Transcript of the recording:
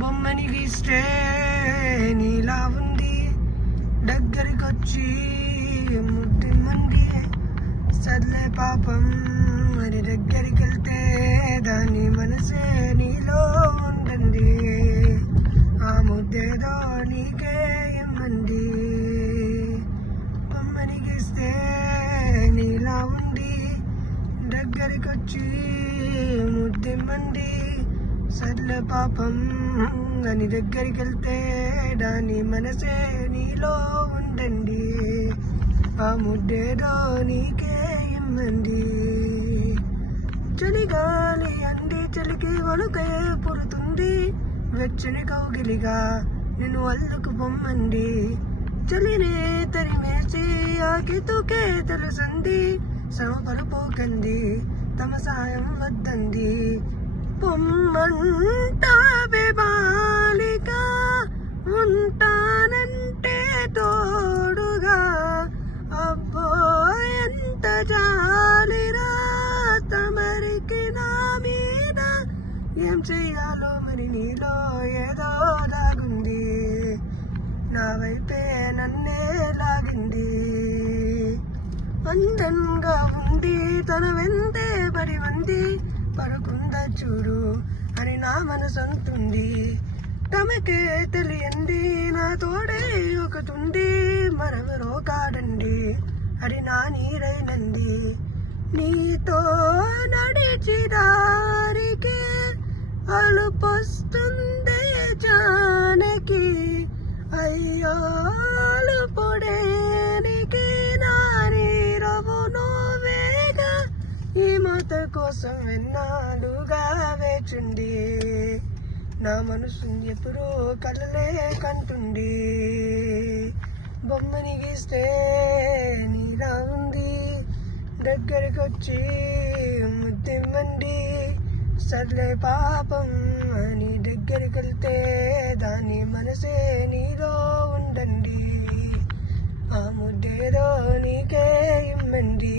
బొమ్మని గీస్తే నీలా ఉంది, దగ్గరికొచ్చి ముద్దిమ్మంది. సర్లే పాపం మరి దగ్గరికెళ్తే దాని మనసే నీలో ఉండండి, ఆ ముద్దేదో నీకే ఇమ్మంది. బొమ్మని గీస్తే నీలా ఉంది, దగ్గరికొచ్చి ముద్దిమ్మంది. సర్లే పాపం అని దగ్గరికెళ్తే దాని మనసే నీలో ఉండండి, ఆ ముద్దేదో నీకే ఇమ్మంది. చలిగాలి అంది చలికి వణుకే పుడుతుంది, వెచ్చని కౌగిలిగా నిన్ను అల్లుకు బొమ్మంది. చలినే తరిమేసి ఆకితుకే తెలుసంది, శ్రమపరపోకంది తమ సాయం వద్దంది. పొమ్మంటావే బాలిక ఉంటానంటే తోడుగా, అబ్బో ఎంత జాలిరా తమరికి నా మీద. ఏం చెయ్యాలో మరి నీలో ఏదో దాగుంది, నా వైపే నన్నే లాగింది. అందంగా ఉంది తన వెంటే పడి మంది, పరుకుందా చూడు అని నా మనసంటుంది. తమకే తెలియంది నా తోడే ఒకటుంది, మరెవరో కాదండి అది నా నీరైనంది. నీతో నడిచి దారికి అలుపొస్తుందే జానకి, అయ్యో అలుపుడేనికి నా నీరవు నువ్వేగా. ఈ మాట కోసం ఎన్నాళ్ళుగా వేచుండి, నా మనసు ఎప్పుడూ కలలే కంటుంది. బొమ్మని గీస్తే నీలా ఉంది, దగ్గరికొచ్చి ముద్దిమ్మండి. సర్లే పాపం అని దగ్గరికెళ్తే దాని మనసే నీలో ఉండండి, ఆ ముద్దేదో నీకే ఇమ్మంది.